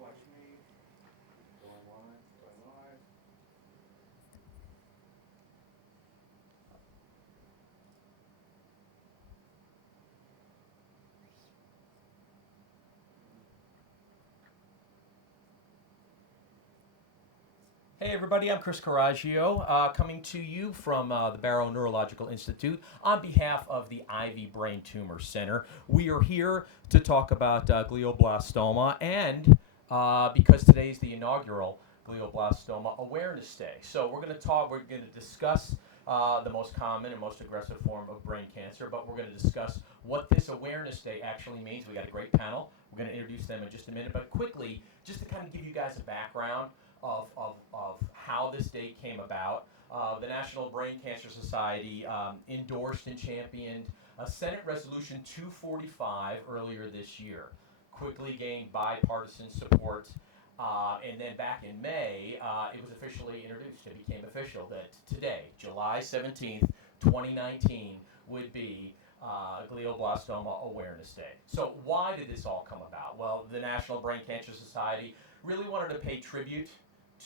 watch me. Going live, going live. Hey everybody, I'm Chris Coraggio, coming to you from the Barrow Neurological Institute on behalf of the Ivy Brain Tumor Center. We are here to talk about glioblastoma, and because today is the inaugural Glioblastoma Awareness Day. So we're going to discuss the most common and most aggressive form of brain cancer, but we're going to discuss what this Awareness Day actually means. We got a great panel. We're going to introduce them in just a minute, but quickly, just to kind of give you guys a background of how this day came about. The National Brain Cancer Society endorsed and championed Senate Resolution 245 earlier this year, quickly gained bipartisan support, and then back in May, it was officially introduced. It became official that today, July 17th, 2019, would be Glioblastoma Awareness Day. So why did this all come about? Well, the National Brain Cancer Society really wanted to pay tribute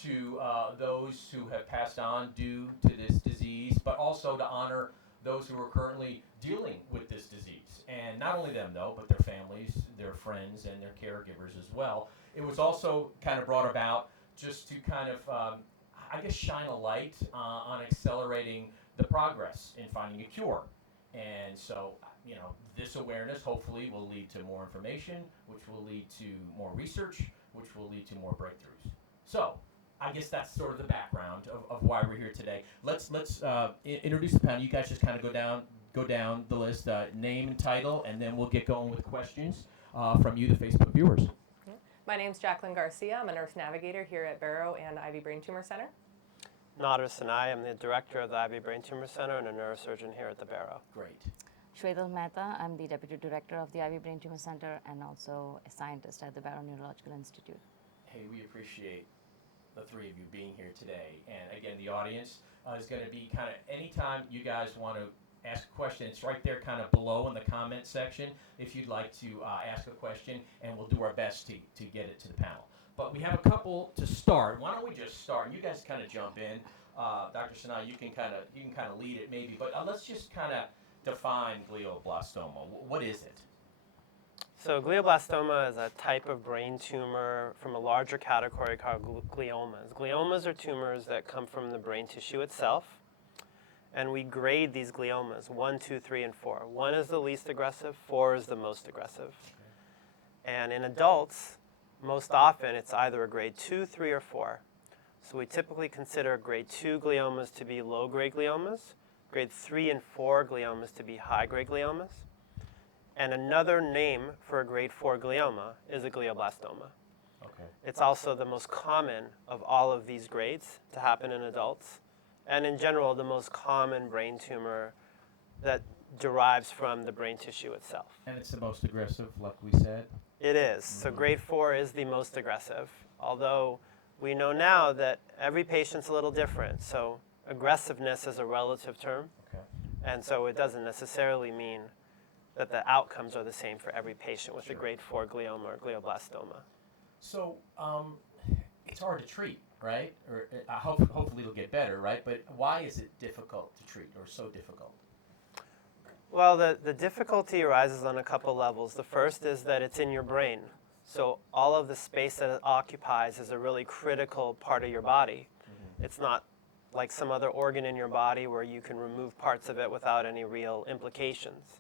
to those who have passed on due to this disease, but also to honor those who are currently dealing with this disease. And not only them, though, but their families, their friends, and their caregivers as well. It was also kind of brought about just to kind of, I guess, shine a light on accelerating the progress in finding a cure. And so, you know, this awareness hopefully will lead to more information, which will lead to more research, which will lead to more breakthroughs. So, I guess that's sort of the background of why we're here today. Let's introduce the panel. You guys just kind of go down the list, name and title, and then we'll get going with questions from you, the Facebook viewers. My name's Jacqueline Garcia. I'm a nurse navigator here at Barrow and Ivy Brain Tumor Center. Nader Sinai. I'm the director of the Ivy Brain Tumor Center and a neurosurgeon here at the Barrow. Great. Shwetal Mehta. I'm the deputy director of the Ivy Brain Tumor Center and also a scientist at the Barrow Neurological Institute. Hey, we appreciate the three of you being here today. And again, the audience is going to be kind of, anytime you guys want to ask a question, it's right there kind of below in the comment section if you'd like to ask a question, and we'll do our best to get it to the panel. But we have a couple to start. Why don't we just start? You guys kind of jump in. Dr. Sinai, you can kind of lead it maybe, but let's just kind of define glioblastoma. What is it? So glioblastoma is a type of brain tumor from a larger category called gliomas. Gliomas are tumors that come from the brain tissue itself, and we grade these gliomas 1, 2, 3, and 4. 1 is the least aggressive, 4 is the most aggressive. And in adults, most often it's either a grade 2, 3, or 4. So we typically consider grade 2 gliomas to be low-grade gliomas, grade 3 and 4 gliomas to be high-grade gliomas. And another name for a grade 4 glioma is a glioblastoma. Okay. It's also the most common of all of these grades to happen in adults, and in general, the most common brain tumor that derives from the brain tissue itself. And it's the most aggressive, like we said? It is. So grade 4 is the most aggressive, although we know now that every patient's a little different. So aggressiveness is a relative term, Okay. and so it doesn't necessarily mean that the outcomes are the same for every patient with a grade 4 glioma or glioblastoma. So it's hard to treat, right? Or hopefully it'll get better, right? But why is it difficult to treat, or so difficult? Well, the difficulty arises on a couple levels. The first is that it's in your brain. So all of the space that it occupies is a really critical part of your body. Mm-hmm. It's not like some other organ in your body where you can remove parts of it without any real implications.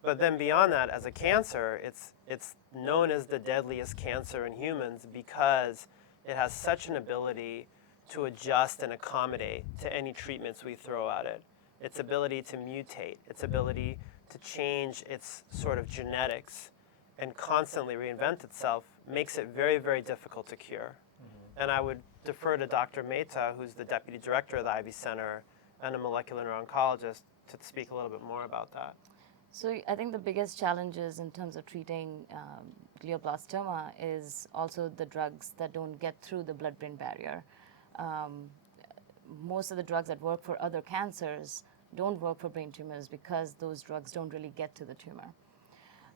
But then beyond that, as a cancer, it's known as the deadliest cancer in humans because it has such an ability to adjust and accommodate to any treatments we throw at it. Its ability to mutate, its ability to change its sort of genetics and constantly reinvent itself makes it very, very difficult to cure. Mm-hmm. And I would defer to Dr. Mehta, who's the deputy director of the Ivy Center and a molecular neuro-oncologist, to speak a little bit more about that. So I think the biggest challenges in terms of treating glioblastoma is also the drugs that don't get through the blood-brain barrier. Most of the drugs that work for other cancers don't work for brain tumors because those drugs don't really get to the tumor.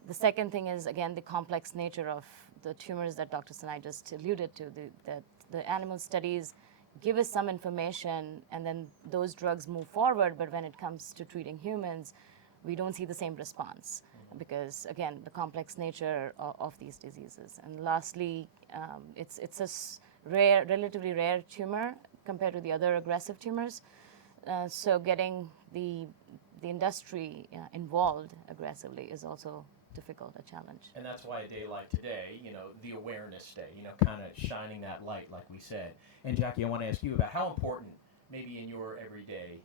The second thing is, again, the complex nature of the tumors that Dr. Sinai just alluded to, the animal studies give us some information, and then those drugs move forward, but when it comes to treating humans, we don't see the same response because, again, the complex nature of these diseases. And lastly, it's a relatively rare tumor compared to the other aggressive tumors. So getting the industry involved aggressively is also difficult, a challenge. And that's why a day like today, the awareness day, kind of shining that light, like we said. And Jackie, I want to ask you about how important, maybe in your everyday,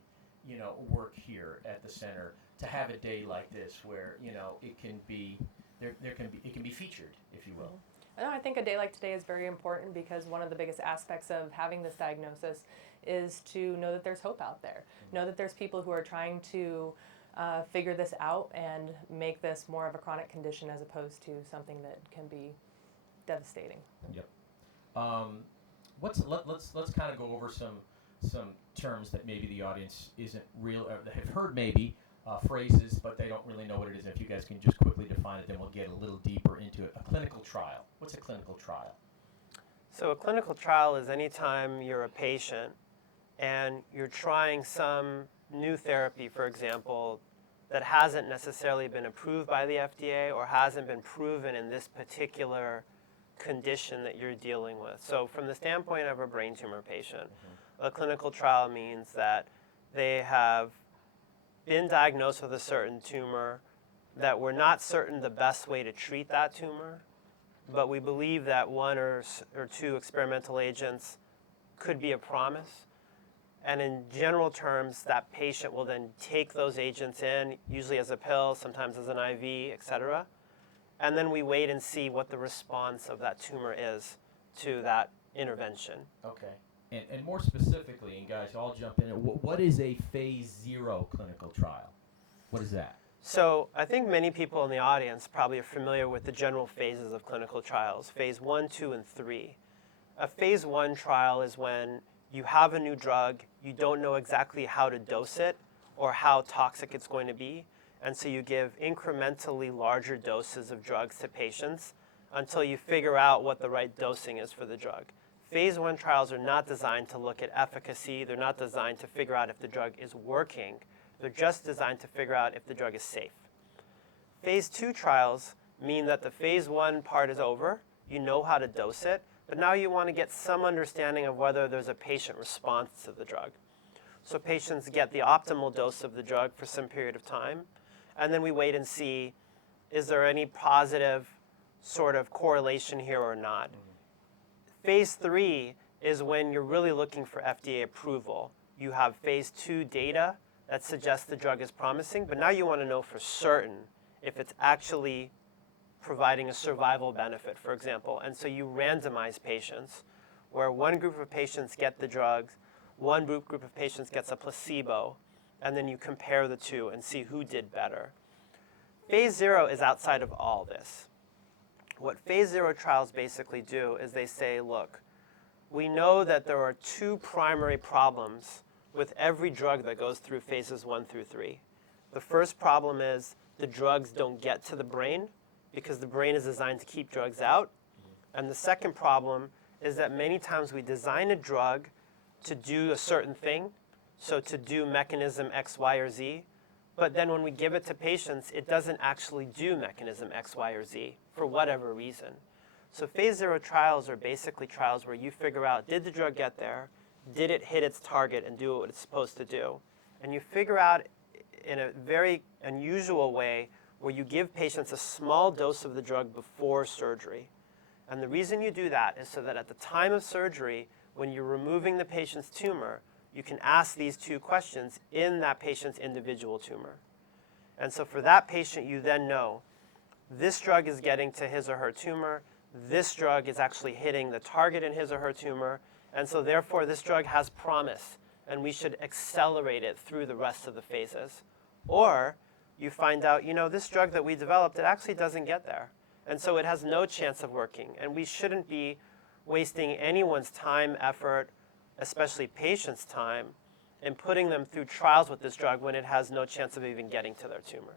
work here at the center, to have a day like this where, it can be, it can be featured, if you will. I think a day like today is very important because one of the biggest aspects of having this diagnosis is to know that there's hope out there. Know that there's people who are trying to figure this out and make this more of a chronic condition as opposed to something that can be devastating. Yep. Let's kind of go over some terms that maybe the audience isn't real, or have heard maybe phrases, but they don't really know what it is. And if you guys can just quickly define it, then we'll get a little deeper into it. A clinical trial. What's a clinical trial? So a clinical trial is any time you're a patient and you're trying some new therapy, for example, that hasn't necessarily been approved by the FDA or hasn't been proven in this particular condition that you're dealing with. So from the standpoint of a brain tumor patient, a clinical trial means that they have been diagnosed with a certain tumor, that we're not certain the best way to treat that tumor, but we believe that one or two experimental agents could be a promise. And in general terms, that patient will then take those agents in, usually as a pill, sometimes as an IV, et cetera. And then we wait and see what the response of that tumor is to that intervention. Okay. And more specifically, and guys, I'll jump in. What is a phase 0 clinical trial? What is that? So I think many people in the audience probably are familiar with the general phases of clinical trials, phase 1, 2, and 3. A phase 1 trial is when you have a new drug, you don't know exactly how to dose it or how toxic it's going to be, and so you give incrementally larger doses of drugs to patients until you figure out what the right dosing is for the drug. Phase 1 trials are not designed to look at efficacy. They're not designed to figure out if the drug is working. They're just designed to figure out if the drug is safe. Phase 2 trials mean that the phase 1 part is over. You know how to dose it, but now you want to get some understanding of whether there's a patient response to the drug. So patients get the optimal dose of the drug for some period of time, and then we wait and see, is there any positive sort of correlation here or not? Phase 3 is when you're really looking for FDA approval. You have phase 2 data that suggests the drug is promising, but now you want to know for certain if it's actually providing a survival benefit, for example. And so you randomize patients where one group of patients get the drugs, one group of patients gets a placebo, and then you compare the two and see who did better. Phase 0 is outside of all this. What phase 0 trials basically do is they say, look, we know that there are two primary problems with every drug that goes through phases 1 through 3. The first problem is the drugs don't get to the brain because the brain is designed to keep drugs out. And the second problem is that many times we design a drug to do a certain thing, so to do mechanism X, Y, or Z, but then when we give it to patients, it doesn't actually do mechanism X, Y, or Z for whatever reason. So phase 0 trials are basically trials where you figure out, did the drug get there? Did it hit its target and do what it's supposed to do? And you figure out in a very unusual way where you give patients a small dose of the drug before surgery. And the reason you do that is so that at the time of surgery, when you're removing the patient's tumor, you can ask these two questions in that patient's individual tumor. And so for that patient, you then know this drug is getting to his or her tumor, this drug is actually hitting the target in his or her tumor, and so therefore this drug has promise, and we should accelerate it through the rest of the phases. Or you find out, this drug that we developed, it actually doesn't get there, and so it has no chance of working, and we shouldn't be wasting anyone's time, effort, especially patients' time, in putting them through trials with this drug when it has no chance of even getting to their tumor.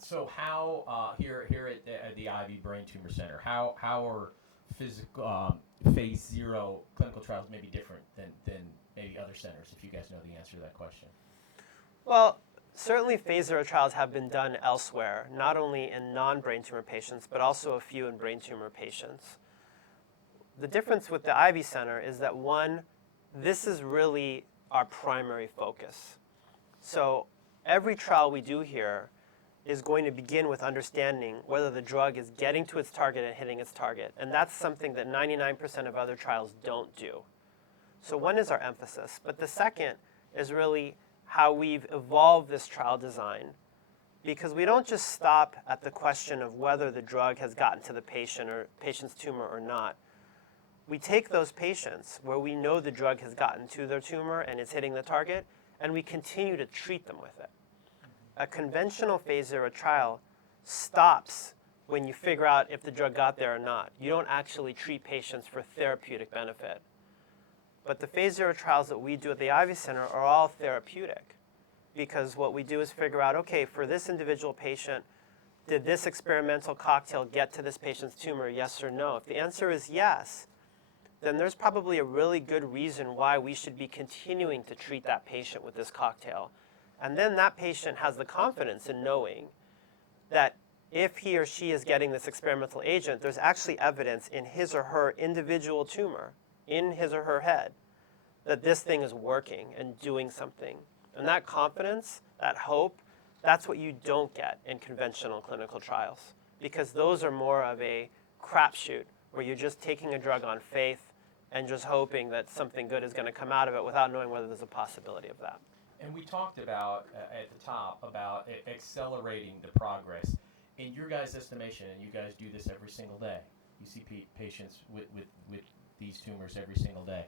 So how here at the Ivy Brain Tumor Center, how are physical phase 0 clinical trials maybe different than maybe other centers? If you guys know the answer to that question. Well, certainly phase 0 trials have been done elsewhere, not only in non-brain tumor patients, but also a few in brain tumor patients. The difference with the Ivy Center is that, one, this is really our primary focus. So every trial we do here is going to begin with understanding whether the drug is getting to its target and hitting its target. And that's something that 99% of other trials don't do. So one is our emphasis. But the second is really how we've evolved this trial design, because we don't just stop at the question of whether the drug has gotten to the patient or patient's tumor or not. We take those patients where we know the drug has gotten to their tumor and is hitting the target, and we continue to treat them with it. A conventional phase 0 trial stops when you figure out if the drug got there or not. You don't actually treat patients for therapeutic benefit. But the phase 0 trials that we do at the Ivy Center are all therapeutic, because what we do is figure out, okay, for this individual patient, did this experimental cocktail get to this patient's tumor, yes or no? If the answer is yes, then there's probably a really good reason why we should be continuing to treat that patient with this cocktail. And then that patient has the confidence in knowing that if he or she is getting this experimental agent, there's actually evidence in his or her individual tumor, in his or her head, that this thing is working and doing something. And that confidence, that hope, that's what you don't get in conventional clinical trials, because those are more of a crapshoot where you're just taking a drug on faith and just hoping that something good is going to come out of it without knowing whether there's a possibility of that. And we talked about at the top about accelerating the progress. In your guys' estimation, and you guys do this every single day, you see patients with these tumors every single day.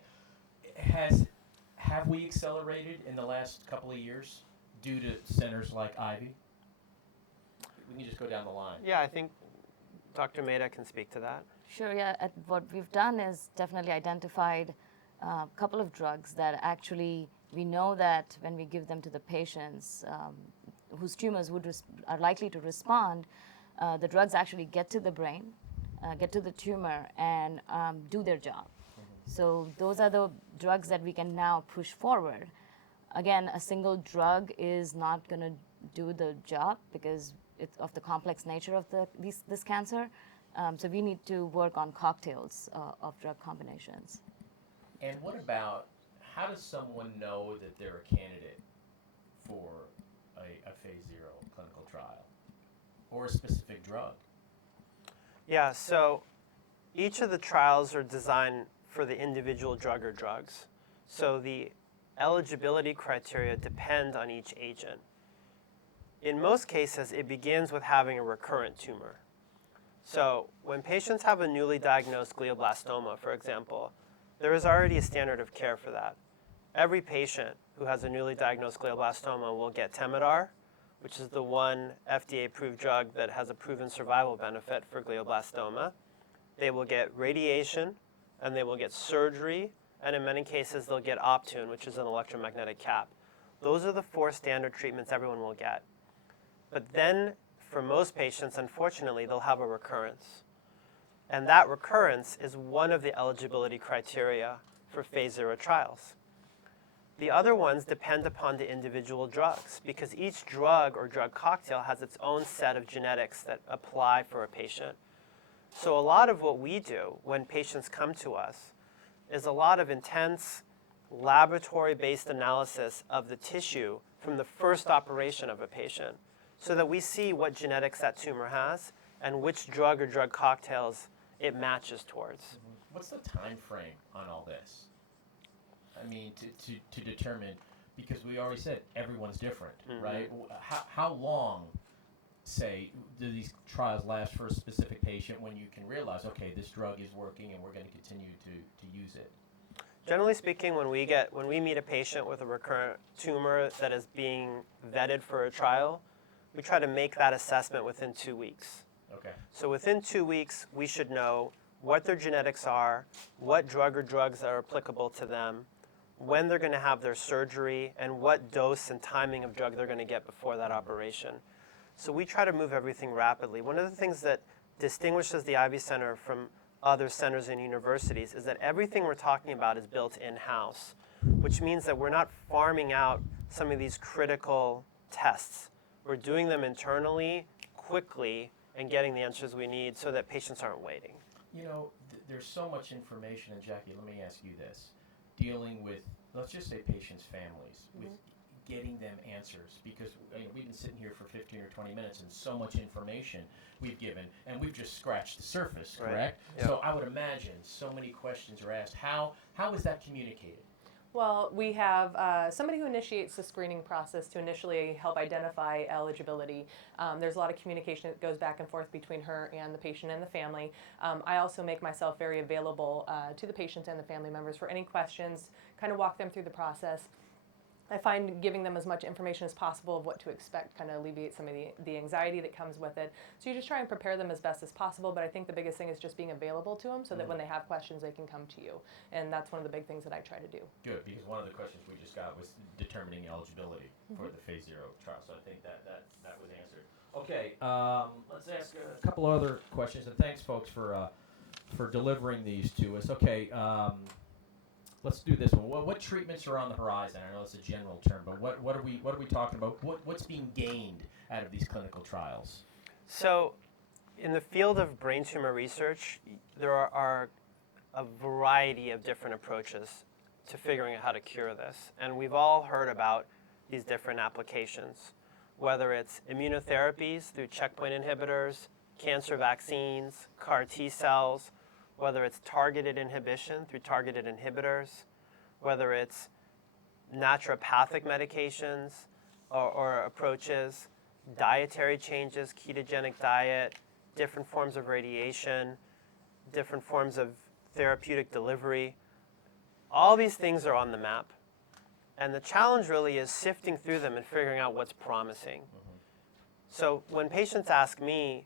Have we accelerated in the last couple of years due to centers like Ivy? We can just go down the line. Yeah, I think Dr. Mehta can speak to that. Sure, yeah. What we've done is definitely identified a couple of drugs that actually we know that when we give them to the patients whose tumors are likely to respond, the drugs actually get to the brain, get to the tumor, and do their job. So those are the drugs that we can now push forward. Again, a single drug is not going to do the job because it's of the complex nature of this cancer. So we need to work on cocktails of drug combinations. And what about, how does someone know that they're a candidate for a phase 0 clinical trial or a specific drug? Yeah, so each of the trials are designed for the individual drug or drugs. So the eligibility criteria depend on each agent. In most cases, it begins with having a recurrent tumor. So when patients have a newly diagnosed glioblastoma, for example, there is already a standard of care for that. Every patient who has a newly diagnosed glioblastoma will get Temodar, which is the one FDA-approved drug that has a proven survival benefit for glioblastoma. They will get radiation, and they will get surgery, and in many cases they'll get Optune, which is an electromagnetic cap. Those are the 4 standard treatments everyone will get. But then, for most patients, unfortunately, they'll have a recurrence. And that recurrence is one of the eligibility criteria for phase 0 trials. The other ones depend upon the individual drugs, because each drug or drug cocktail has its own set of genetics that apply for a patient. So a lot of what we do when patients come to us is a lot of intense laboratory-based analysis of the tissue from the first operation of a patient, so that we see what genetics that tumor has and which drug or drug cocktails it matches towards. What's the time frame on all this? I mean, to determine, because we already said everyone's different, right? How long, say, do these trials last for a specific patient when you can realize, okay, this drug is working and we're going to continue to use it? Generally speaking, when we meet a patient with a recurrent tumor that is being vetted for a trial, we try to make that assessment within 2 weeks. Okay. So within 2 weeks, we should know what their genetics are, what drug or drugs are applicable to them, when they're going to have their surgery, and what dose and timing of drug they're going to get before that operation. So we try to move everything rapidly. One of the things that distinguishes the Ivy Center from other centers and universities is that everything we're talking about is built in-house, which means that we're not farming out some of these critical tests. We're doing them internally, quickly, and getting the answers we need so that patients aren't waiting. You know, there's so much information, and Jackie, let me ask you this. Dealing with, let's just say patients' families, with getting them answers, because we've been sitting here for 15 or 20 minutes and so much information we've given, and we've just scratched the surface, correct? Right. Yeah. So I would imagine so many questions are asked. How is that communicated? Well, we have somebody who initiates the screening process to initially help identify eligibility. There's a lot of communication that goes back and forth between her and the patient and the family. I also make myself very available to the patients and the family members for any questions, kind of walk them through the process. I find giving them as much information as possible of what to expect kind of alleviates some of the anxiety that comes with it. So you just try and prepare them as best as possible, but I think the biggest thing is just being available to them so that when they have questions, they can come to you. And that's one of the big things that I try to do. Good, because one of the questions we just got was determining eligibility for the phase 0 trial, so I think that was answered. Okay, let's ask a couple other questions, and thanks, folks, for delivering these to us. Okay, let's do this one. What treatments are on the horizon? I know it's a general term, but what are we talking about? What's being gained out of these clinical trials? So in the field of brain tumor research, there are a variety of different approaches to figuring out how to cure this. And we've all heard about these different applications, whether it's immunotherapies through checkpoint inhibitors, cancer vaccines, CAR T cells, whether it's targeted inhibition through targeted inhibitors, whether it's naturopathic medications or approaches, dietary changes, ketogenic diet, different forms of radiation, different forms of therapeutic delivery. All these things are on the map. And the challenge really is sifting through them and figuring out what's promising. So when patients ask me,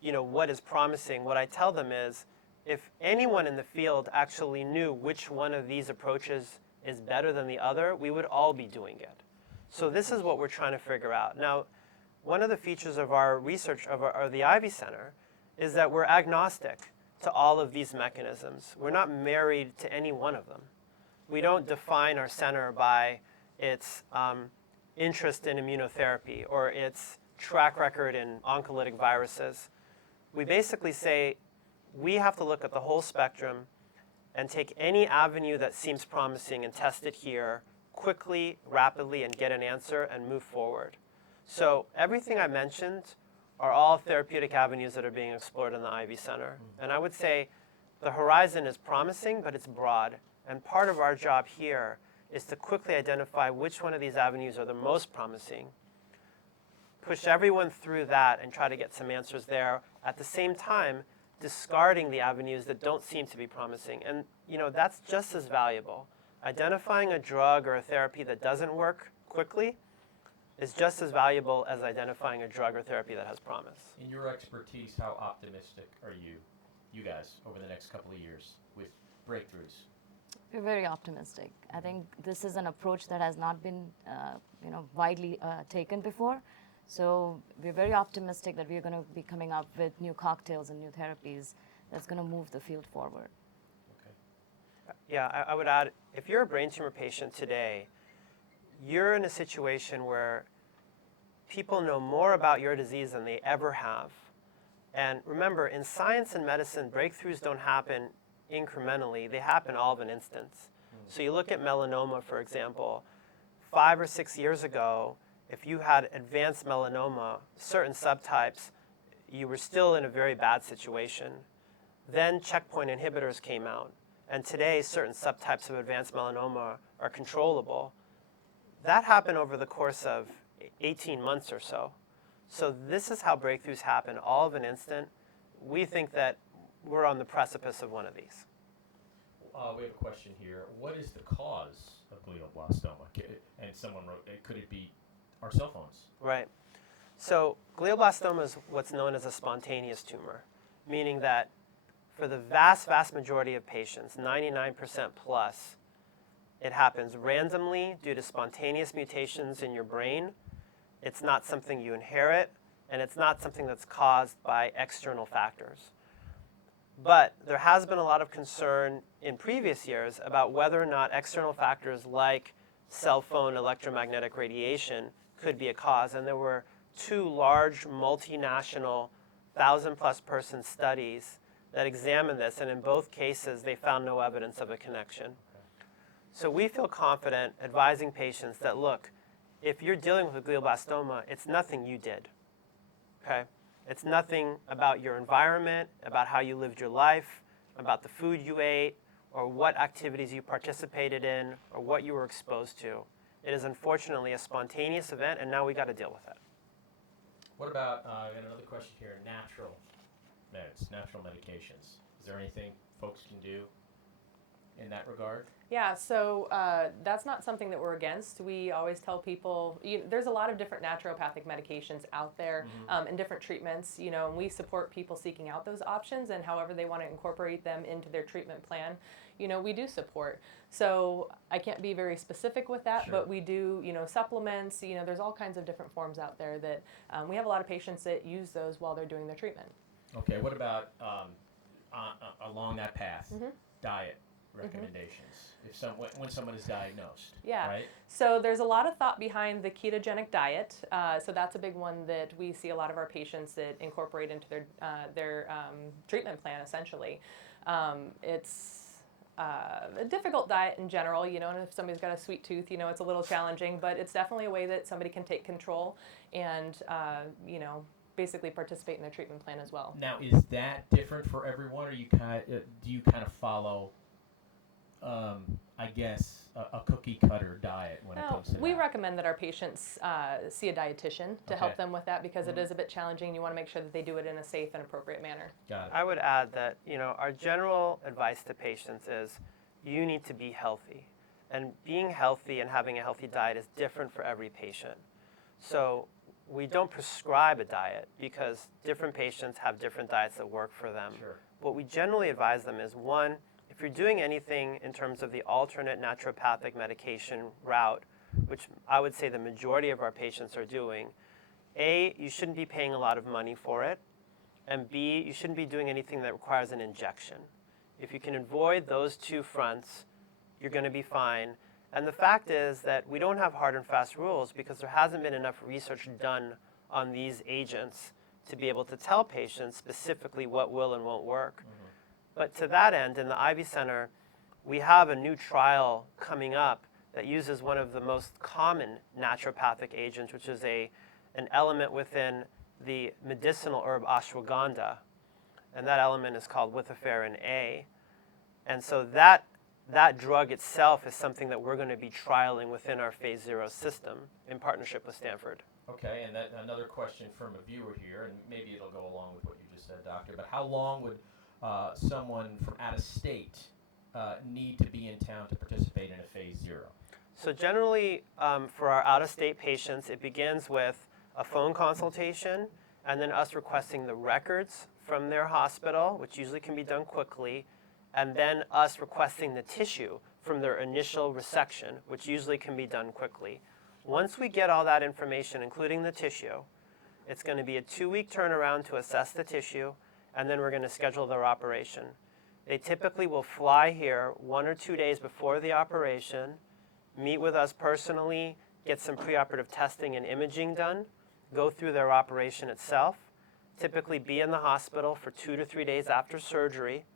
what is promising, what I tell them is, if anyone in the field actually knew which one of these approaches is better than the other, we would all be doing it. So this is what we're trying to figure out. Now, one of the features of our research of the Ivy Center is that we're agnostic to all of these mechanisms. We're not married to any one of them. We don't define our center by its interest in immunotherapy or its track record in oncolytic viruses. We basically say, we have to look at the whole spectrum and take any avenue that seems promising and test it here quickly, rapidly, and get an answer and move forward. So everything I mentioned are all therapeutic avenues that are being explored in the Ivy Center. And I would say the horizon is promising, but it's broad. And part of our job here is to quickly identify which one of these avenues are the most promising, push everyone through that and try to get some answers there. At the same time, discarding the avenues that don't seem to be promising. And that's just as valuable. Identifying a drug or a therapy that doesn't work quickly is just as valuable as identifying a drug or therapy that has promise. In your expertise, how optimistic are you guys, over the next couple of years with breakthroughs? We're very optimistic. I think this is an approach that has not been widely taken before. So we're very optimistic that we're going to be coming up with new cocktails and new therapies that's going to move the field forward. Okay. Yeah, I would add, if you're a brain tumor patient today, you're in a situation where people know more about your disease than they ever have. And remember, in science and medicine, breakthroughs don't happen incrementally. They happen all of an instance. So you look at melanoma, for example. 5 or 6 years ago, if you had advanced melanoma, certain subtypes, you were still in a very bad situation. Then checkpoint inhibitors came out. And today, certain subtypes of advanced melanoma are controllable. That happened over the course of 18 months or so. So this is how breakthroughs happen, all of an instant. We think that we're on the precipice of one of these. We have a question here. What is the cause of glioblastoma? And someone wrote, could it be our cell phones? Right. So glioblastoma is what's known as a spontaneous tumor, meaning that for the vast, vast majority of patients, 99% plus, it happens randomly due to spontaneous mutations in your brain. It's not something you inherit. and it's not something that's caused by external factors. But there has been a lot of concern in previous years about whether or not external factors like cell phone electromagnetic radiation could be a cause. And there were 2 large multinational 1,000+ person studies that examined this, and in both cases they found no evidence of a connection. So we feel confident advising patients that, look, if you're dealing with a glioblastoma, it's nothing you did, okay? It's nothing about your environment, about how you lived your life, about the food you ate, or what activities you participated in, or what you were exposed to. It is unfortunately a spontaneous event, and now we got to deal with it. What about, I got another question here, natural meds, natural medications. Is there anything folks can do in that regard? Yeah, so that's not something that we're against. We always tell people, there's a lot of different naturopathic medications out there and different treatments, and we support people seeking out those options, and however they want to incorporate them into their treatment plan, we do support. So I can't be very specific with that, but we do, supplements, there's all kinds of different forms out there that we have a lot of patients that use those while they're doing their treatment. Okay, what about along that path, diet recommendations, if when someone is diagnosed? Yeah, right? So there's a lot of thought behind the ketogenic diet. So that's a big one that we see a lot of our patients that incorporate into their treatment plan, essentially. It's a difficult diet in general, and if somebody's got a sweet tooth, it's a little challenging, but it's definitely a way that somebody can take control and, basically participate in their treatment plan as well. Now, is that different for everyone, or do you kind of follow, I guess, a cookie cutter diet when it comes to we that? recommend that our patients see a dietitian to help them with that, because it is a bit challenging. You want to make sure that they do it in a safe and appropriate manner. Got it. I would add that, our general advice to patients is you need to be healthy. And being healthy and having a healthy diet is different for every patient. So we don't prescribe a diet because different patients have different diets that work for them. Sure. What we generally advise them is, one, if you're doing anything in terms of the alternate naturopathic medication route, which I would say the majority of our patients are doing, A, you shouldn't be paying a lot of money for it, and B, you shouldn't be doing anything that requires an injection. If you can avoid those 2 fronts, you're going to be fine. And the fact is that we don't have hard and fast rules because there hasn't been enough research done on these agents to be able to tell patients specifically what will and won't work. But to that end, in the Ivy Center, we have a new trial coming up that uses one of the most common naturopathic agents, which is an element within the medicinal herb ashwagandha. And that element is called withaferin A. And so that drug itself is something that we're going to be trialing within our Phase 0 system in partnership with Stanford. Okay, and another question from a viewer here, and maybe it'll go along with what you just said, Doctor, but how long would someone from out of state need to be in town to participate in a Phase 0? So generally, for our out-of-state patients, it begins with a phone consultation and then us requesting the records from their hospital, which usually can be done quickly, and then us requesting the tissue from their initial resection, which usually can be done quickly. Once we get all that information, including the tissue, it's going to be a 2-week turnaround to assess the tissue, and then we're going to schedule their operation. They typically will fly here 1 or 2 days before the operation, meet with us personally, get some preoperative testing and imaging done, go through their operation itself, typically be in the hospital for 2 to 3 days after surgery,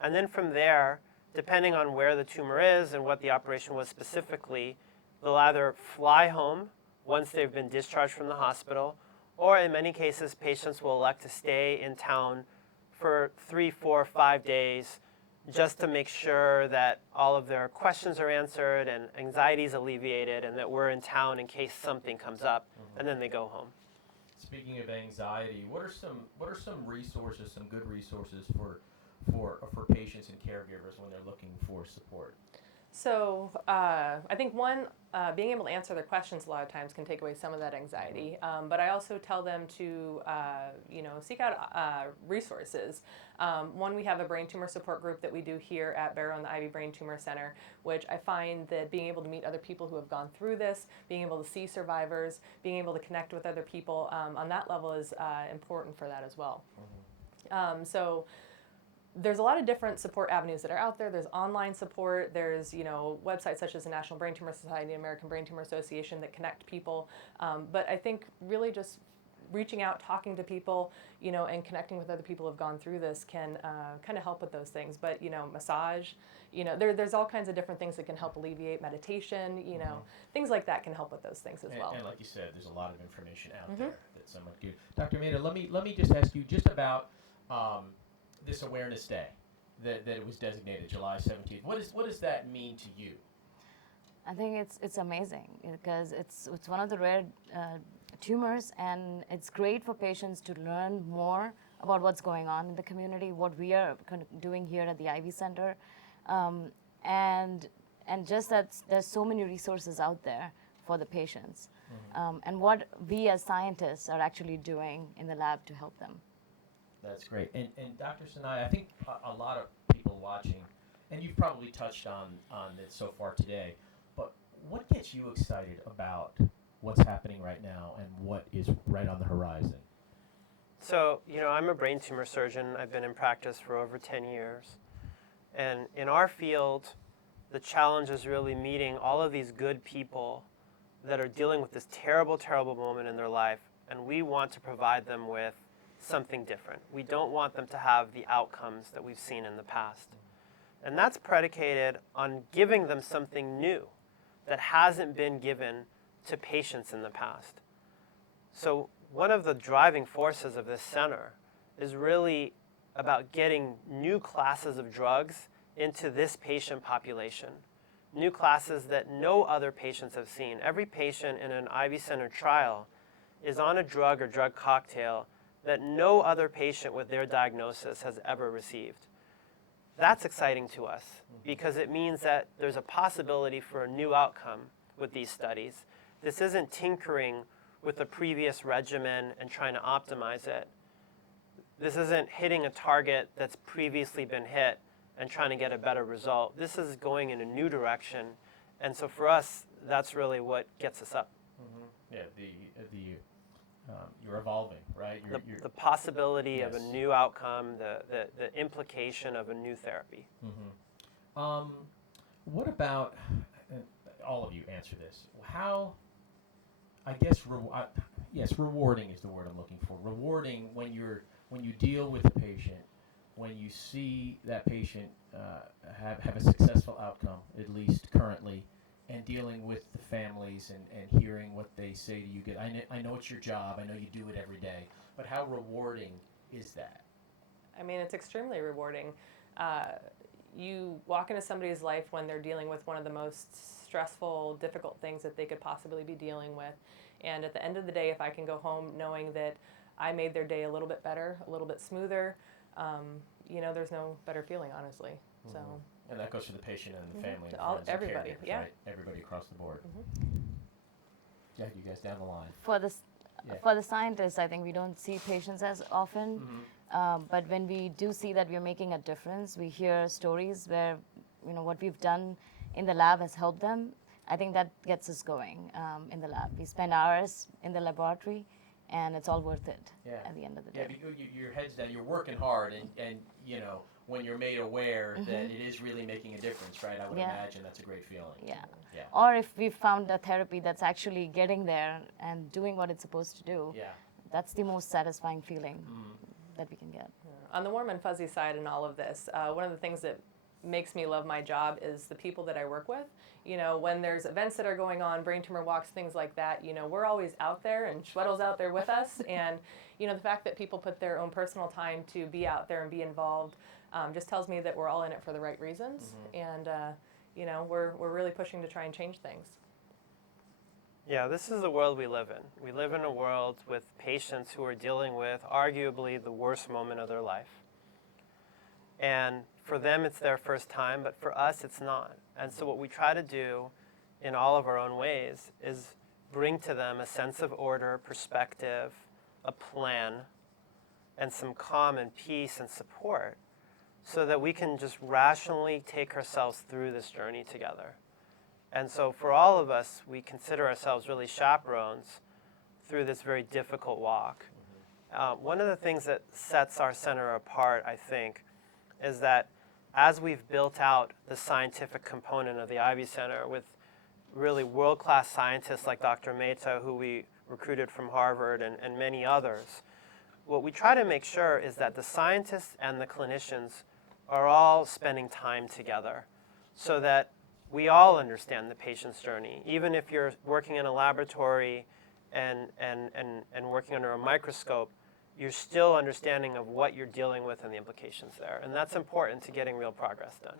and then from there, depending on where the tumor is and what the operation was specifically, they'll either fly home once they've been discharged from the hospital, or in many cases, patients will elect to stay in town for 3, 4, 5 days just to make sure that all of their questions are answered and anxiety is alleviated and that we're in town in case something comes up, and then they go home. Speaking of anxiety, what are some resources, some good resources for patients and caregivers when they're looking for support? So I think being able to answer their questions a lot of times can take away some of that anxiety. But I also tell them to, seek out resources. One, we have a brain tumor support group that we do here at Barrow and the Ivy Brain Tumor Center, which I find that being able to meet other people who have gone through this, being able to see survivors, being able to connect with other people on that level is important for that as well. So there's a lot of different support avenues that are out there. There's online support. There's, websites such as the National Brain Tumor Society, American Brain Tumor Association that connect people. But I think really just reaching out, talking to people, and connecting with other people who have gone through this can kind of help with those things. But, massage, there's all kinds of different things that can help alleviate. Meditation, things like that can help with those things as well. And like you said, there's a lot of information out there that someone could. Dr. Maida, let me just ask you just about this Awareness Day that it was designated July 17th. What does that mean to you? I think it's amazing because it's one of the rare tumors, and it's great for patients to learn more about what's going on in the community, what we are doing here at the Ivy Center, and just that there's so many resources out there for the patients, and what we as scientists are actually doing in the lab to help them. That's great. And Dr. Sinai, I think a lot of people watching, and you've probably touched on it so far today, but what gets you excited about what's happening right now and what is right on the horizon? So, I'm a brain tumor surgeon. I've been in practice for over 10 years. And in our field, the challenge is really meeting all of these good people that are dealing with this terrible, terrible moment in their life, and we want to provide them with something different. We don't want them to have the outcomes that we've seen in the past. And that's predicated on giving them something new that hasn't been given to patients in the past. So one of the driving forces of this center is really about getting new classes of drugs into this patient population, new classes that no other patients have seen. Every patient in an Ivy Center trial is on a drug or drug cocktail that no other patient with their diagnosis has ever received. That's exciting to us because it means that there's a possibility for a new outcome with these studies. This isn't tinkering with the previous regimen and trying to optimize it. This isn't hitting a target that's previously been hit and trying to get a better result. This is going in a new direction. And so for us, that's really what gets us up. Yeah, you're evolving, right? The possibility of a new outcome, the implication of a new therapy. What about, all of you answer this, how, I guess, rewarding is the word I'm looking for. Rewarding when you deal with a patient, when you see that patient have a successful outcome, at least currently, and dealing with the families and hearing what they say to you. I know it's your job. I know you do it every day. But how rewarding is that? I mean, it's extremely rewarding. You walk into somebody's life when they're dealing with one of the most stressful, difficult things that they could possibly be dealing with. And at the end of the day, if I can go home knowing that I made their day a little bit better, a little bit smoother, there's no better feeling, honestly. So. And that goes for the patient and the family, and friends, everybody, and caregivers, yeah, right? Everybody across the board. Yeah, you guys down the line. For the scientists, I think we don't see patients as often, but when we do see that we're making a difference, we hear stories where what we've done in the lab has helped them. I think that gets us going in the lab. We spend hours in the laboratory, and it's all worth it at the end of the day. Yeah, your head's down. You're working hard, and when you're made aware that it is really making a difference, right? I would imagine that's a great feeling. Yeah. Or if we've found a therapy that's actually getting there and doing what it's supposed to do, that's the most satisfying feeling that we can get. On the warm and fuzzy side in all of this, one of the things that makes me love my job is the people that I work with. When there's events that are going on, brain tumor walks, things like that, we're always out there, and Schweddel's out there with us. And, the fact that people put their own personal time to be out there and be involved just tells me that we're all in it for the right reasons. And, we're really pushing to try and change things. Yeah, this is the world we live in. We live in a world with patients who are dealing with arguably the worst moment of their life. And for them it's their first time, but for us it's not. And so what we try to do in all of our own ways is bring to them a sense of order, perspective, a plan, and some calm and peace and support so that we can just rationally take ourselves through this journey together. And so for all of us, we consider ourselves really chaperones through this very difficult walk. One of the things that sets our center apart, I think, is that as we've built out the scientific component of the Ivy Center with really world-class scientists like Dr. Mehta, who we recruited from Harvard, and many others, what we try to make sure is that the scientists and the clinicians are all spending time together so that we all understand the patient's journey. Even if you're working in a laboratory and working under a microscope, you're still understanding of what you're dealing with and the implications there. And that's important to getting real progress done.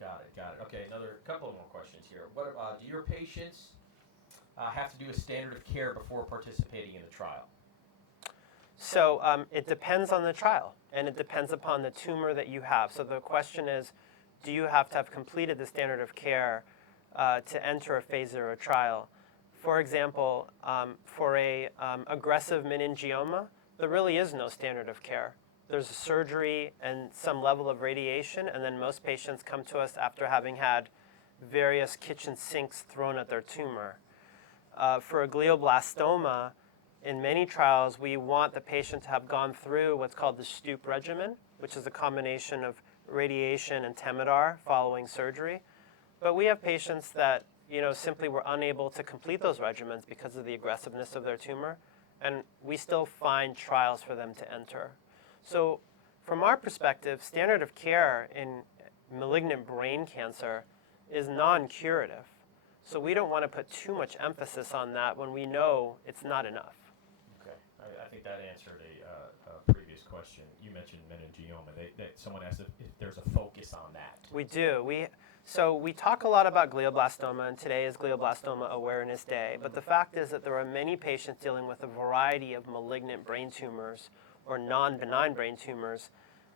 Got it. Okay, another couple more questions here. What do your patients have to do a standard of care before participating in the trial? So it depends on the trial, and it depends upon the tumor that you have. So the question is, do you have to have completed the standard of care to enter a phase 0 trial? For example, for a aggressive meningioma, there really is no standard of care. There's a surgery and some level of radiation, and then most patients come to us after having had various kitchen sinks thrown at their tumor. For a glioblastoma, in many trials, we want the patient to have gone through what's called the Stoop regimen, which is a combination of radiation and Temodar following surgery. But we have patients that simply were unable to complete those regimens because of the aggressiveness of their tumor, and we still find trials for them to enter. So from our perspective, standard of care in malignant brain cancer is non-curative. So we don't want to put too much emphasis on that when we know it's not enough. Okay, I think that answered a previous question. You mentioned meningioma. Someone asked if there's a focus on that. We do. So we talk a lot about glioblastoma, and today is Glioblastoma Awareness Day. But the fact is that there are many patients dealing with a variety of malignant brain tumors or non-benign brain tumors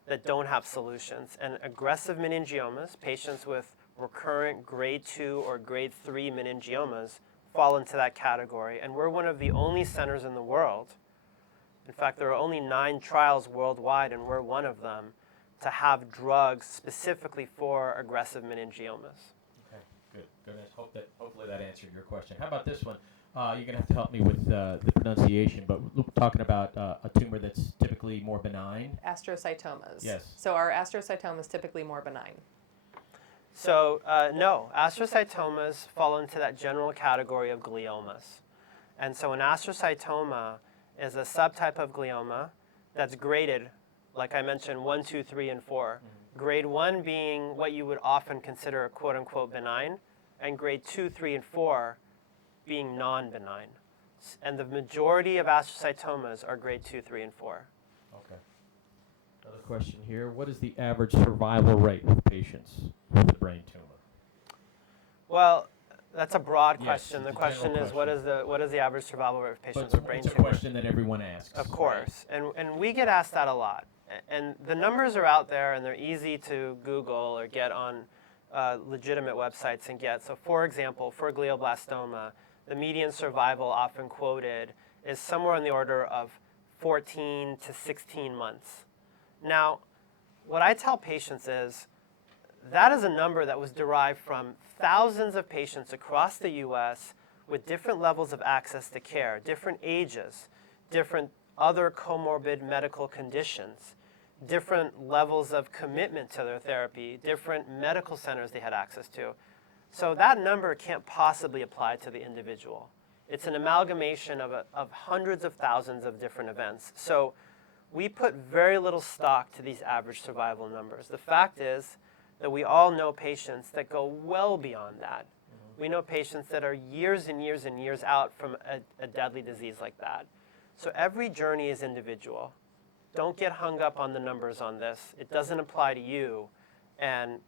that don't have solutions. And aggressive meningiomas, patients with recurrent grade 2 or grade 3 meningiomas, fall into that category. And we're one of the only centers in the world, in fact, there are only 9 trials worldwide, and we're one of them, to have drugs specifically for aggressive meningiomas. Okay, good. Hopefully that answered your question. How about this one? You're going to have to help me with the pronunciation, but we're talking about a tumor that's typically more benign. Astrocytomas. Yes. So are astrocytomas typically more benign? So no, astrocytomas fall into that general category of gliomas. And so an astrocytoma is a subtype of glioma that's graded, like I mentioned, 1, 2, 3, and 4. Mm-hmm. Grade 1 being what you would often consider a quote-unquote benign, and grade 2, 3, and 4 being non-benign. And the majority of astrocytomas are grade 2, 3, and 4. Okay. Another question here. What is the average survival rate with patients with a brain tumor? Well, that's a broad Yes, question. The it's a question general is, what is the average survival rate of patients But with brain it's a tumor? question that everyone asks. Of course. And we get asked that a lot. And the numbers are out there, and they're easy to Google or get on legitimate websites and get. So for example, for glioblastoma, the median survival often quoted is somewhere in the order of 14 to 16 months. Now, what I tell patients is that is a number that was derived from thousands of patients across the U.S. with different levels of access to care, different ages, different other comorbid medical conditions, different levels of commitment to their therapy, different medical centers they had access to. So that number can't possibly apply to the individual. It's an amalgamation of hundreds of thousands of different events. So we put very little stock to these average survival numbers. The fact is that we all know patients that go well beyond that. Mm-hmm. We know patients that are years and years and years out from a deadly disease like that. So every journey is individual. Don't get hung up on the numbers on this. It doesn't apply to you. And,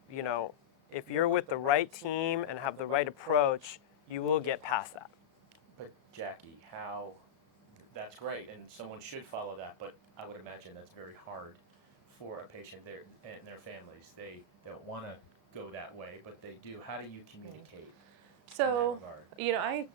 if you're with the right team and have the right approach, you will get past that. But Jackie, that's great, and someone should follow that, but I would imagine that's very hard for a patient there and their families? They don't want to go that way, but they do. How do you communicate in So, that regard? you know, I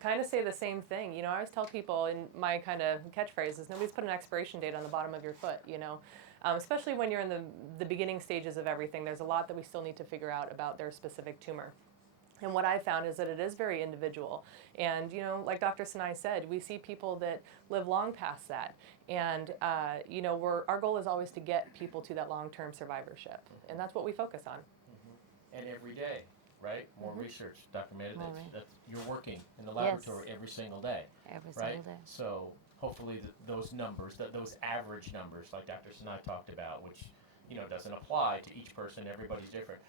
kind of say the same thing. You know, I always tell people, in my kind of catchphrase is, nobody's put an expiration date on the bottom of your foot, you know. Especially when you're in the beginning stages of everything, there's a lot that we still need to figure out about their specific tumor. And what I found is that it is very individual. And, you know, like Dr. Sinai said, we see people that live long past that. And, you know, our goal is always to get people to that long-term survivorship. And that's what we focus on. And every day, right? More research, Dr. Mehta, Right. that's you're working in the laboratory every single day, every right? single day. So hopefully those numbers, those average numbers, like Dr. Sinai talked about, which you know doesn't apply to each person, everybody's different.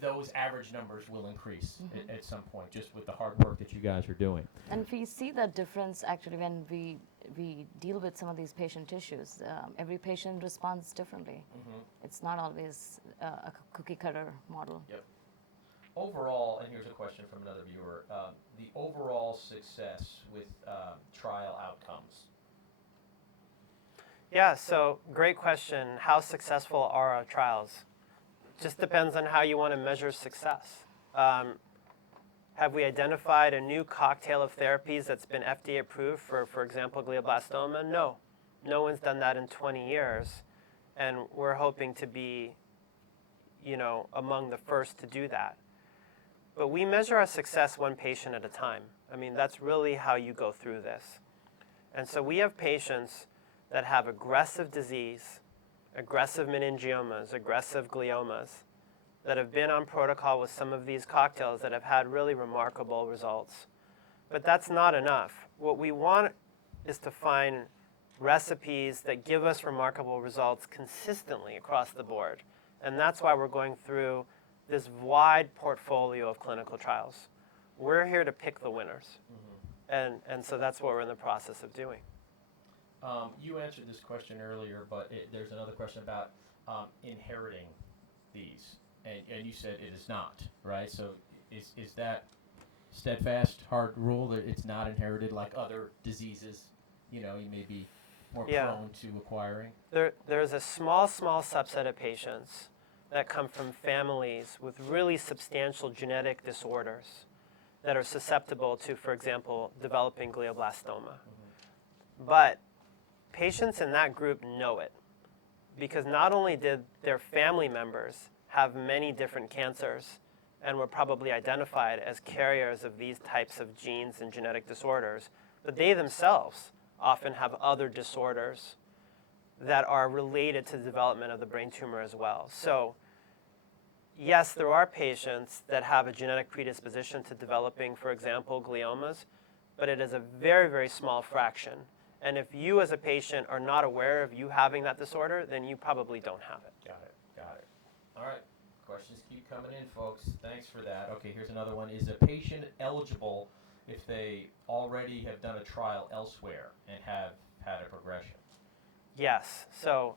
Those average numbers will increase at some point, just with the hard work that you guys are doing. And we see that difference actually when we deal with some of these patient tissues. Every patient responds differently. It's not always a cookie cutter model. Yep. Overall, and here's a question from another viewer, the overall success with trial outcomes. Yeah, so great question. How successful are our trials? Just depends on how you want to measure success. Have we identified a new cocktail of therapies that's been FDA approved for example, glioblastoma? No. No one's done that in 20 years. And we're hoping to be, you know, among the first to do that. But we measure our success one patient at a time. I mean, that's really how you go through this. And so we have patients that have aggressive disease, aggressive meningiomas, aggressive gliomas, that have been on protocol with some of these cocktails that have had really remarkable results. But that's not enough. What we want is to find recipes that give us remarkable results consistently across the board. And that's why we're going through this wide portfolio of clinical trials. We're here to pick the winners. And so that's what we're in the process of doing. You answered this question earlier, but there's another question about inheriting these. And you said it is not, right? So is that steadfast, hard rule that it's not inherited like other diseases, you know, you may be more prone to acquiring? There's a small subset of patients that come from families with really substantial genetic disorders that are susceptible to, for example, developing glioblastoma. But patients in that group know it, because not only did their family members have many different cancers and were probably identified as carriers of these types of genes and genetic disorders, but they themselves often have other disorders that are related to the development of the brain tumor as well. So yes, there are patients that have a genetic predisposition to developing, for example, gliomas, but it is a very, very small fraction. And if you as a patient are not aware of you having that disorder, then you probably don't have it. Got it. All right. Questions keep coming in, folks. Thanks for that. Okay, here's another one. Is a patient eligible if they already have done a trial elsewhere and have had a progression? Yes. So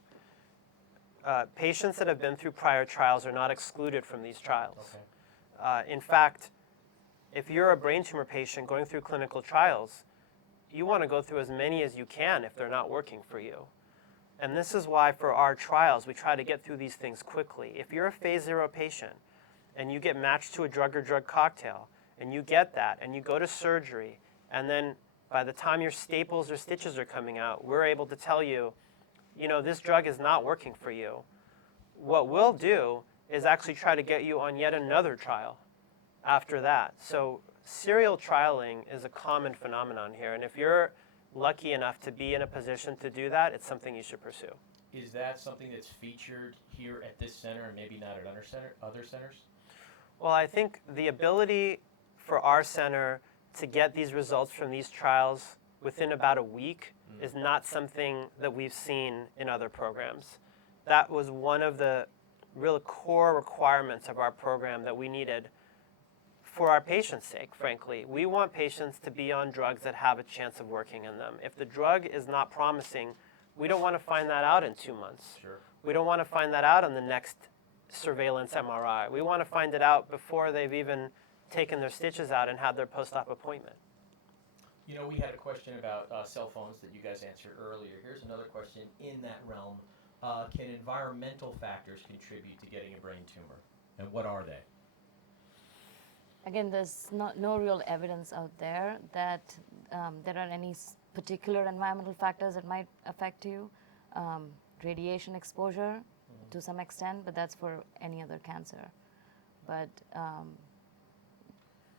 patients that have been through prior trials are not excluded from these trials. Okay. In fact, if you're a brain tumor patient going through clinical trials, you want to go through as many as you can if they're not working for you. And this is why for our trials, we try to get through these things quickly. If you're a phase 0 patient and you get matched to a drug or drug cocktail, and you get that, and you go to surgery, and then by the time your staples or stitches are coming out, we're able to tell you, you know, this drug is not working for you. What we'll do is actually try to get you on yet another trial after that. So serial trialing is a common phenomenon here, and if you're lucky enough to be in a position to do that, it's something you should pursue. Is that something that's featured here at this center and maybe not at other centers? Well, I think the ability for our center to get these results from these trials within about a week is not something that we've seen in other programs. That was one of the real core requirements of our program that we needed for our patients' sake, frankly. We want patients to be on drugs that have a chance of working in them. If the drug is not promising, we don't want to find that out in 2 months. Sure. We don't want to find that out on the next surveillance MRI. We want to find it out before they've even taken their stitches out and had their post-op appointment. You know, we had a question about cell phones that you guys answered earlier. Here's another question in that realm. can environmental factors contribute to getting a brain tumor? And what are they? Again, there's no real evidence out there that there are any particular environmental factors that might affect you. Radiation exposure to some extent, but that's for any other cancer. But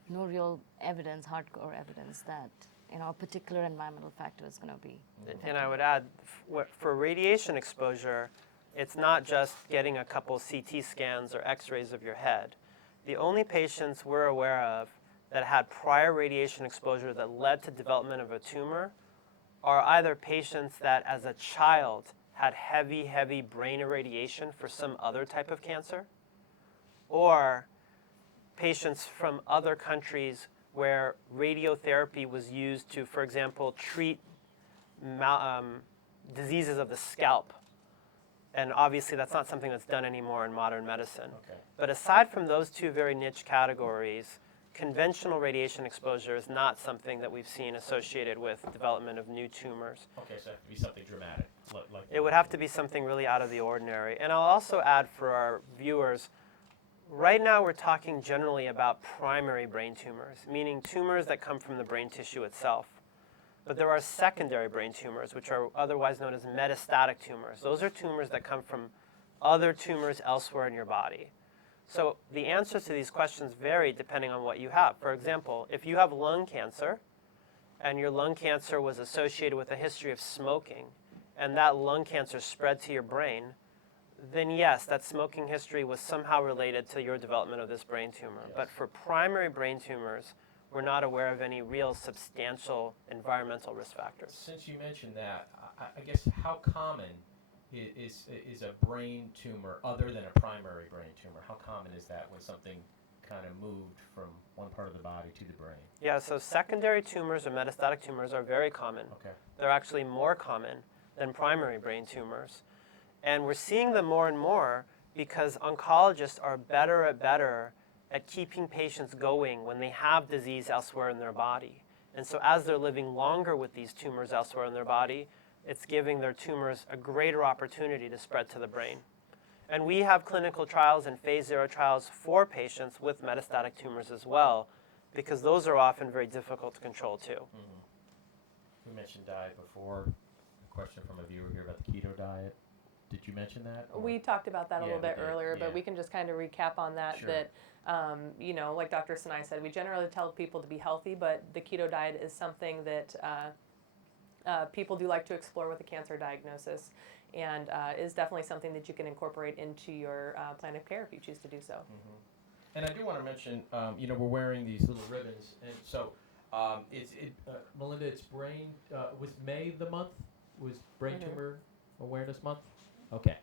no real evidence, hardcore evidence that a particular environmental factor is going to be affected. And I would add, for radiation exposure, it's not just getting a couple CT scans or x-rays of your head. The only patients we're aware of that had prior radiation exposure that led to development of a tumor are either patients that as a child had heavy brain irradiation for some other type of cancer, or patients from other countries where radiotherapy was used to, for example, treat diseases of the scalp. And obviously that's not something that's done anymore in modern medicine. Okay. But aside from those two very niche categories, conventional radiation exposure is not something that we've seen associated with development of new tumors. Okay, so it has to be something dramatic. It would have to be something really out of the ordinary. And I'll also add for our viewers, right now we're talking generally about primary brain tumors, meaning tumors that come from the brain tissue itself. But there are secondary brain tumors, which are otherwise known as metastatic tumors. Those are tumors that come from other tumors elsewhere in your body. So the answers to these questions vary depending on what you have. For example, if you have lung cancer, and your lung cancer was associated with a history of smoking, and that lung cancer spread to your brain, then yes, that smoking history was somehow related to your development of this brain tumor. Yes. But for primary brain tumors, we're not aware of any real substantial environmental risk factors. Since you mentioned that, I guess how common is a brain tumor other than a primary brain tumor? How common is that when something kind of moved from one part of the body to the brain? Yeah, so secondary tumors or metastatic tumors are very common. Okay. They're actually more common than primary brain tumors. And we're seeing them more and more because oncologists are better at keeping patients going when they have disease elsewhere in their body. And so as they're living longer with these tumors elsewhere in their body, it's giving their tumors a greater opportunity to spread to the brain. And we have clinical trials and phase 0 trials for patients with metastatic tumors as well, because those are often very difficult to control too. We mentioned diet before. A question from a viewer here about the keto diet. Did you mention that? Or? We talked about that a little we bit did, earlier, but yeah. we can just kind of recap on that. Sure. That like Dr. Sinai said, we generally tell people to be healthy, but the keto diet is something that people do like to explore with a cancer diagnosis, and is definitely something that you can incorporate into your plan of care if you choose to do so. And I do want to mention, we're wearing these little ribbons, and so Melinda, it's brain. Was May the month? Was Brain Tumor Awareness Month? Okay.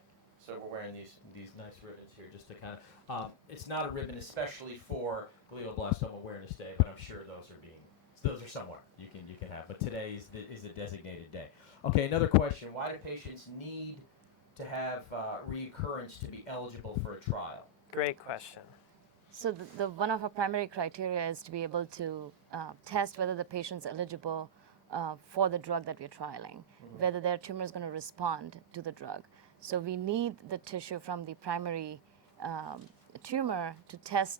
So we're wearing these nice ribbons here just to kind of. It's not a ribbon especially for Glioblastoma Awareness Day, but I'm sure those are somewhere you can have. But today is the designated day. Okay. Another question: why do patients need to have reoccurrence to be eligible for a trial? Great question. So the one of our primary criteria is to be able to test whether the patient's eligible for the drug that we're trialing, whether their tumor is going to respond to the drug. So we need the tissue from the primary tumor to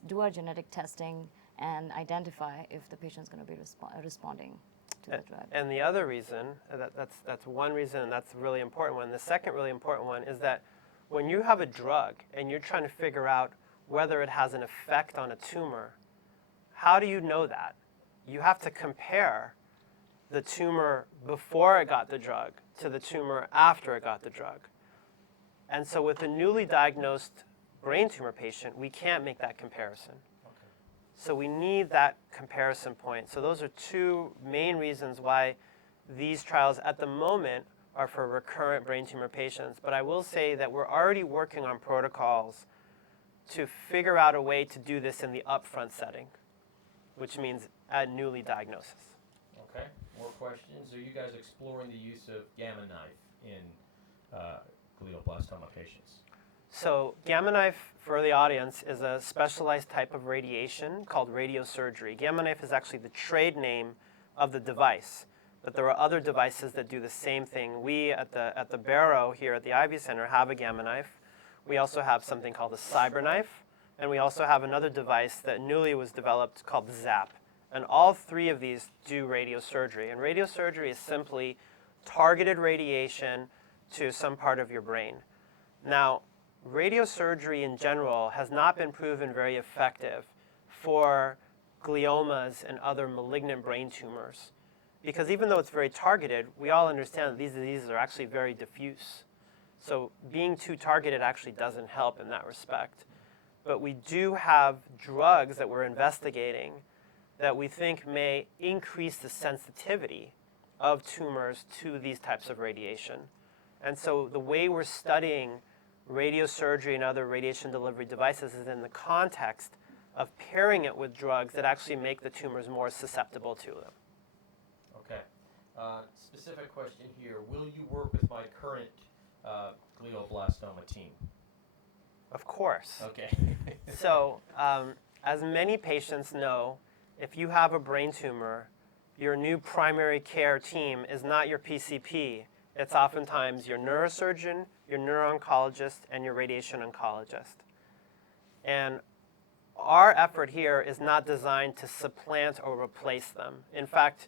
do our genetic testing and identify if the patient's going to be responding to the drug. And the other reason, that's one reason, and that's a really important one. The second really important one is that when you have a drug and you're trying to figure out whether it has an effect on a tumor, how do you know that? You have to compare the tumor before it got the drug to the tumor after it got the drug. And so with a newly diagnosed brain tumor patient, we can't make that comparison. Okay. So we need that comparison point. So those are two main reasons why these trials at the moment are for recurrent brain tumor patients. But I will say that we're already working on protocols to figure out a way to do this in the upfront setting, which means at newly diagnosis. Okay. More questions? Are you guys exploring the use of gamma knife in glioblastoma patients? So gamma knife, for the audience, is a specialized type of radiation called radiosurgery. Gamma knife is actually the trade name of the device. but there are other devices that do the same thing. We at the Barrow here at the Ivy Center have a gamma knife. We also have something called a cyber knife, and we also have another device that newly was developed called the ZAP. And all three of these do radiosurgery. And radiosurgery is simply targeted radiation to some part of your brain. Now, radiosurgery in general has not been proven very effective for gliomas and other malignant brain tumors. Because even though it's very targeted, we all understand that these diseases are actually very diffuse. So being too targeted actually doesn't help in that respect. But we do have drugs that we're investigating that we think may increase the sensitivity of tumors to these types of radiation. And so the way we're studying radiosurgery and other radiation delivery devices is in the context of pairing it with drugs that actually make the tumors more susceptible to them. Okay. Specific question here. Will you work with my current glioblastoma team? Of course. Okay. So, as many patients know, if you have a brain tumor, your new primary care team is not your PCP. It's oftentimes your neurosurgeon, your neuro-oncologist, and your radiation oncologist. And our effort here is not designed to supplant or replace them. In fact,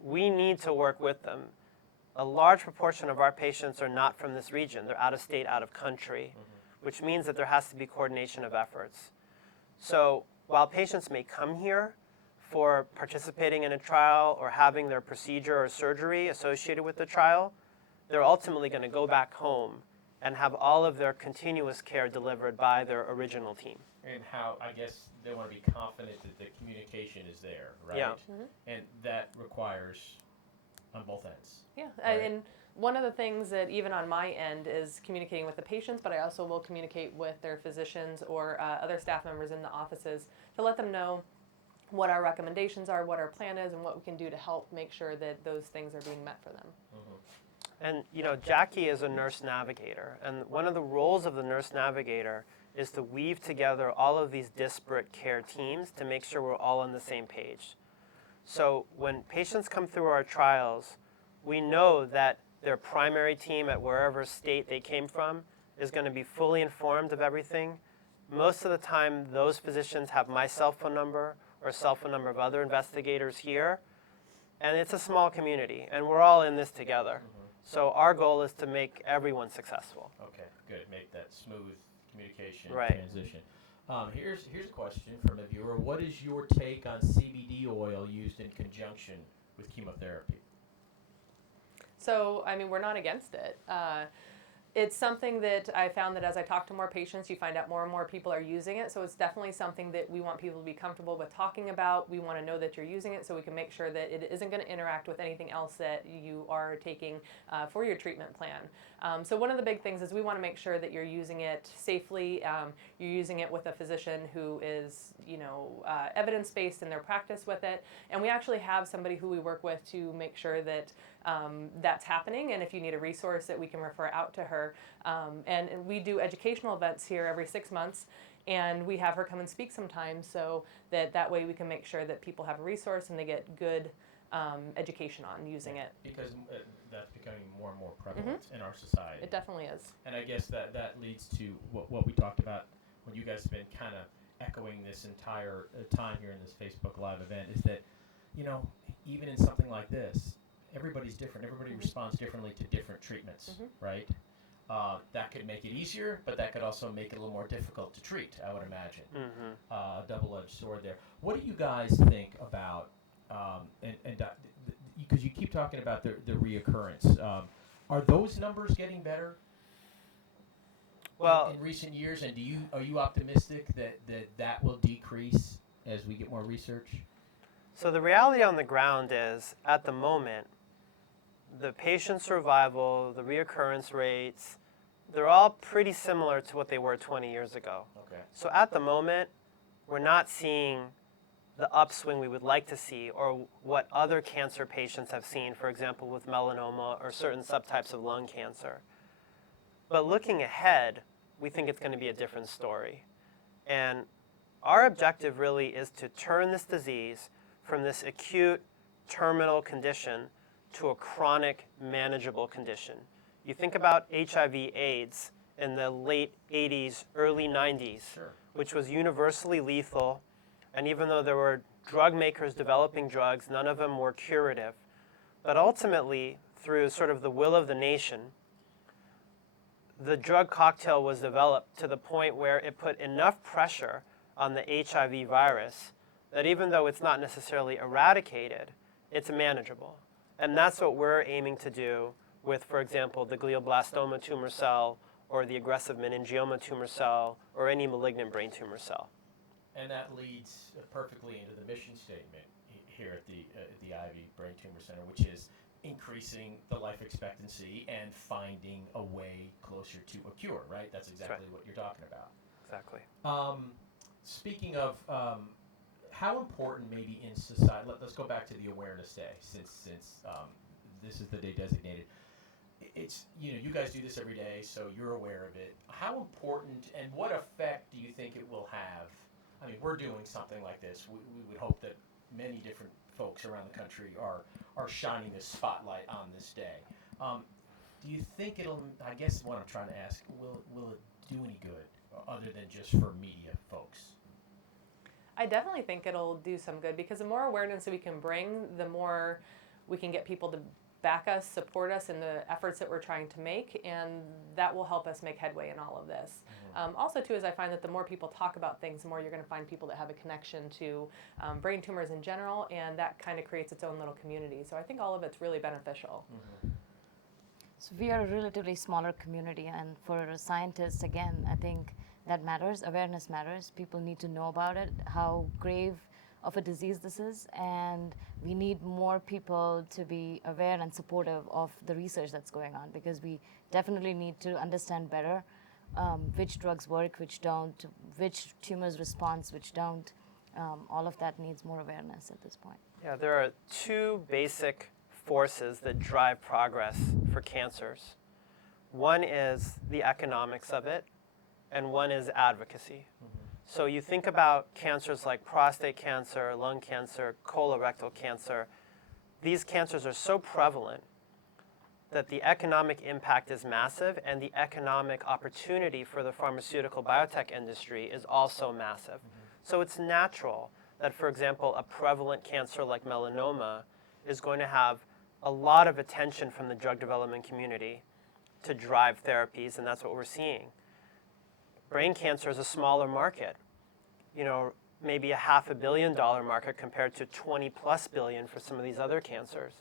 we need to work with them. A large proportion of our patients are not from this region. They're out of state, out of country, which means that there has to be coordination of efforts. So while patients may come here for participating in a trial or having their procedure or surgery associated with the trial, they're ultimately going to go back home and have all of their continuous care delivered by their original team. And how, I guess, they want to be confident that the communication is there, right? Yeah. And that requires on both ends. Yeah, Right. and one of the things that even on my end is communicating with the patients, but I also will communicate with their physicians or other staff members in the offices to let them know what our recommendations are, what our plan is, and what we can do to help make sure that those things are being met for them. And you know, Jackie is a nurse navigator, and one of the roles of the nurse navigator is to weave together all of these disparate care teams to make sure we're all on the same page. So when patients come through our trials, we know that their primary team at wherever state they came from is going to be fully informed of everything. Most of the time, those physicians have my cell phone number or cell phone number of other investigators here. And it's a small community, and we're all in this together. So our goal is to make everyone successful. Okay, good. Make that smooth communication Right. transition. Here's a question from a viewer. What is your take on CBD oil used in conjunction with chemotherapy? So, I mean, we're not against it. It's something that I found that as I talk to more patients, you find out more and more people are using it. So it's definitely something that we want people to be comfortable with talking about. We want to know that you're using it so we can make sure that it isn't going to interact with anything else that you are taking for your treatment plan. So one of the big things is we want to make sure that you're using it safely. You're using it with a physician who is, evidence-based in their practice with it. And we actually have somebody who we work with to make sure that that's happening. And if you need a resource that we can refer out to her. And we do educational events here every 6 months. And we have her come and speak sometimes so that way we can make sure that people have a resource and they get good education on using it. Because that's becoming more and more prevalent in our society. It definitely is. And I guess that leads to what we talked about when you guys have been kind of echoing this entire time here in this Facebook Live event is that, even in something like this, everybody's different. Everybody responds differently to different treatments, right? That could make it easier, but that could also make it a little more difficult to treat, I would imagine. A double-edged sword there. What do you guys think about, because you keep talking about the reoccurrence, are those numbers getting better in recent years? And are you optimistic that will decrease as we get more research? So the reality on the ground is, at the moment, the patient survival, the reoccurrence rates, they're all pretty similar to what they were 20 years ago. Okay. So at the moment, we're not seeing the upswing we would like to see or what other cancer patients have seen, for example, with melanoma or certain subtypes of lung cancer. But looking ahead, we think it's going to be a different story. And our objective really is to turn this disease from this acute terminal condition to a chronic, manageable condition. You think about HIV/AIDS in the late 80s, early 90s, Sure. which was universally lethal, and even though there were drug makers developing drugs, none of them were curative. But ultimately, through sort of the will of the nation, the drug cocktail was developed to the point where it put enough pressure on the HIV virus that even though it's not necessarily eradicated, it's manageable. And that's what we're aiming to do with, for example, the glioblastoma tumor cell or the aggressive meningioma tumor cell or any malignant brain tumor cell. And that leads perfectly into the mission statement here at the Ivy Brain Tumor Center, which is increasing the life expectancy and finding a way closer to a cure, right? That's exactly what you're talking about. Exactly. Speaking of how important maybe in society, let's go back to the Awareness Day, since this is the day designated. It's, you guys do this every day, so you're aware of it. How important and what effect do you think it will have? I mean, we're doing something like this. We would hope that many different folks around the country are shining this spotlight on this day. Do you think it'll, I guess what I'm trying to ask, will it do any good other than just for media folks? I definitely think it'll do some good because the more awareness that we can bring, the more we can get people to back us, support us in the efforts that we're trying to make, and that will help us make headway in all of this. Also, too, is I find that the more people talk about things, the more you're going to find people that have a connection to brain tumors in general, and that kind of creates its own little community. So I think all of it's really beneficial. So we are a relatively smaller community, and for scientists, again, I think that matters. Awareness matters. People need to know about it, how grave of a disease this is, and we need more people to be aware and supportive of the research that's going on, because we definitely need to understand better which drugs work, which don't, which tumors respond, which don't. All of that needs more awareness at this point. Yeah, there are two basic forces that drive progress for cancers. One is the economics of it, and one is advocacy. So you think about cancers like prostate cancer, lung cancer, colorectal cancer. These cancers are so prevalent that the economic impact is massive, and the economic opportunity for the pharmaceutical biotech industry is also massive. So it's natural that, for example, a prevalent cancer like melanoma is going to have a lot of attention from the drug development community to drive therapies, and that's what we're seeing. Brain cancer is a smaller market, maybe a $500 million market compared to 20+ billion for some of these other cancers.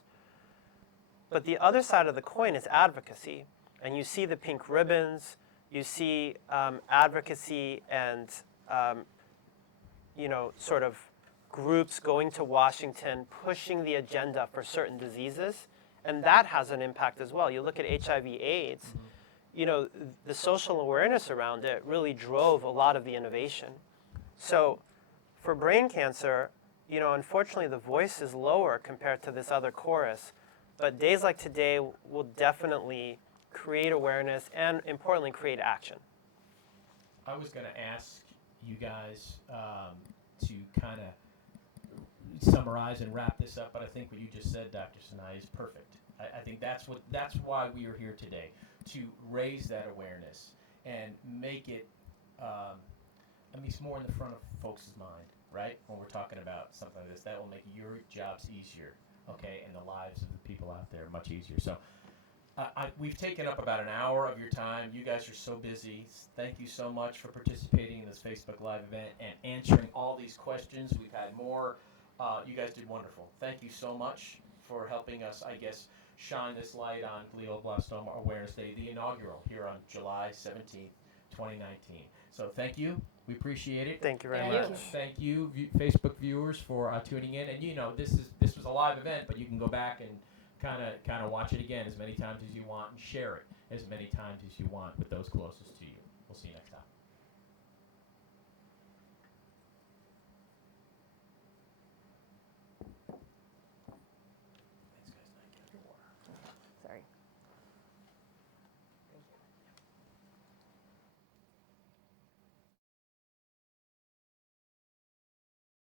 But the other side of the coin is advocacy, and you see the pink ribbons, you see advocacy and sort of groups going to Washington, pushing the agenda for certain diseases, and that has an impact as well. You look at HIV/AIDS, the social awareness around it really drove a lot of the innovation. So for brain cancer, unfortunately the voice is lower compared to this other chorus, but days like today will definitely create awareness and, importantly, create action. I was going to ask you guys to kind of summarize and wrap this up, but I think what you just said, Dr. Sinai, is perfect. I think that's why we are here today, to raise that awareness and make it more in the front of folks' mind, right? When we're talking about something like this, that will make your jobs easier, okay, and the lives of the people out there much easier. So we've taken up about an hour of your time. You guys are so busy. Thank you so much for participating in this Facebook Live event and answering all these questions. We've had more. You guys did wonderful. Thank you so much for helping us, I guess, shine this light on Glioblastoma Awareness Day, the inaugural, here on July 17th, 2019. So thank you. We appreciate it. Thank you very Thank much. you. Thank you, Facebook viewers, for tuning in. And this was a live event, but you can go back and kind of watch it again as many times as you want and share it as many times as you want with those closest to you. We'll see you next time.